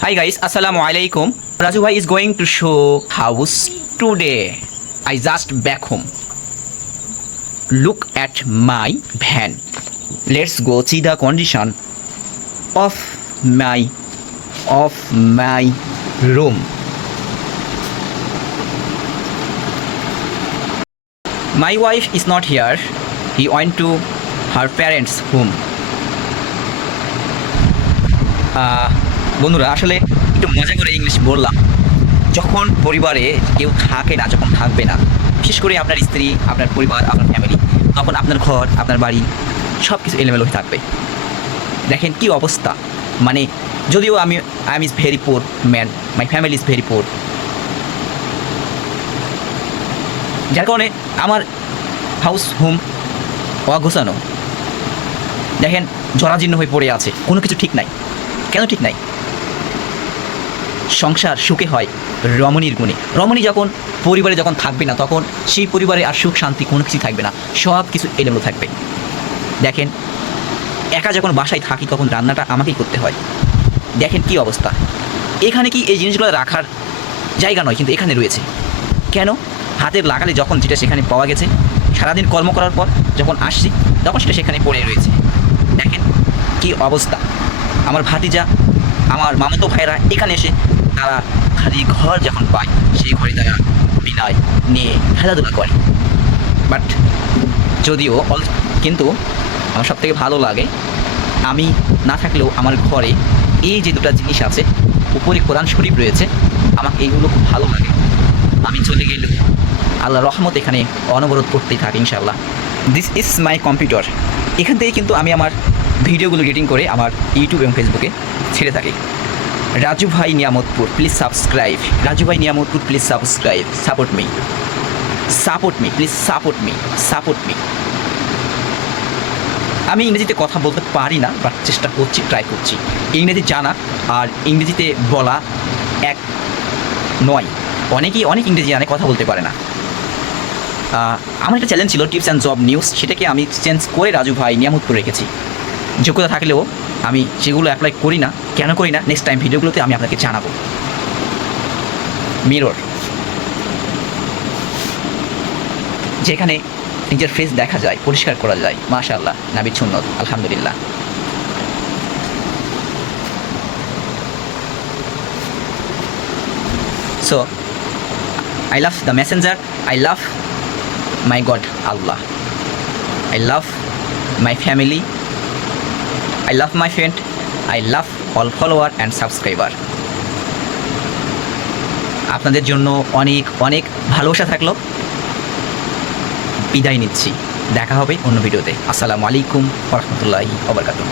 Hi guys, Assalamu alaikum. Raju bhai is going to show house today. I just back home. Look at my van. Let's go see the condition of my of my room. My wife is not here. He went to her parents' home. আহ, বন্ধুরা, আসলে একটু মজা করে English বললাম। যখন পরিবারে কেউ থাকে না, যখন থাকবে না, বিশেষ করে আপনার স্ত্রী, আপনার পরিবার, আপনার ফ্যামিলি তখন আপনার ঘর, আপনার বাড়ি সব কিছু এলোমেলো হয়ে থাকবে। দেখেন কি অবস্থা। মানে যদিও আমি I am is very poor man my family is very poor যার কারণে আমার হাউস হোম অগোছানো দেখেন, জরাজীর্ণ হয়ে পড়ে আছে। কোনো কিছু ঠিক নাই। কেন ঠিক নাই? সংসার সুখে হয় রমণীর গুণে। রমণী যখন পরিবারে যখন থাকবে না, তখন সেই পরিবারে আর সুখ, শান্তি কোনো কিছু থাকবে না। সব কিছু এলোমেলো থাকবে। দেখেন, একা যখন বাসায় থাকি, তখন রান্নাটা আমাকেই করতে হয়। দেখেন কি অবস্থা। এখানে কি এই জিনিসগুলো রাখার জায়গা নয়, কিন্তু এখানে রয়েছে। কেন? হাতের লাগালে যখন যেটা সেখানে পাওয়া গেছে, সারাদিন কর্ম করার পর যখন আসছি, তখন সেটা সেখানে পড়ে রয়েছে। দেখেন কি অবস্থা। আমার ভাতিজা, আমার মামাতো ভাইয়েরা এখানে এসে তারা খালি ঘর যখন পায়, সেই ঘরে তারা বিনয় নিয়ে খেলাধুলা করে। বাট যদিও অল- কিন্তু আমার সব থেকে ভালো লাগে, আমি না থাকলেও আমার ঘরে এই যে দুটো জিনিস আছে, উপরে কোরআন শরীফ রয়েছে, আমাকে এইগুলো খুব ভালো লাগে। আমি চলে গেলেও আল্লাহ রহমত এখানে অনবরত করতেই থাকে ইনশাল্লাহ দিস ইজ মাই কম্পিউটার এখান থেকে কিন্তু আমি আমার ভিডিওগুলো এডিটিং করে আমার ইউটিউব এবং ফেসবুকে ছেড়ে থাকি। রাজু ভাই নিয়ামতপুর প্লিজ সাবস্ক্রাইব রাজু ভাই Niamatpur please subscribe support me support me please support me support me আমি ইংরেজিতে কথা বলতে পারি না বাট চেষ্টা করছি ট্রাই করছি। ইংরেজি জানা আর ইংরেজিতে বলা এক নয়। অনেকেই অনেক ইংরেজি জানে, কথা বলতে পারে না। আমার একটা চ্যালেঞ্জ ছিল টিপস অ্যান্ড জব নিউজ সেটাকে আমি চেঞ্জ করে রাজু ভাই নিয়ামতপুর রেখেছি। যোগ্যতা থাকলেও আমি সেগুলো অ্যাপ্লাই করি না কেন করি না নেক্সট টাইম ভিডিওগুলোতে আমি আপনাকে জানাব মিরর যেখানে নিজের ফেস দেখা যায় পরিষ্কার করা যায় মাশাআল্লাহ নাবিদ সুন্নত আলহামদুলিল্লাহ so I love the messenger. I love my God, Allah. I love my family. I love my friend. I love all follower and subscriber আপনাদের জন্য অনেক অনেক ভালোবাসা থাকল। বিদায় নিচ্ছি। দেখা হবে অন্য ভিডিওতে। আসসালামু আলাইকুম রহমতুল্লাহি ওবরকাতুহ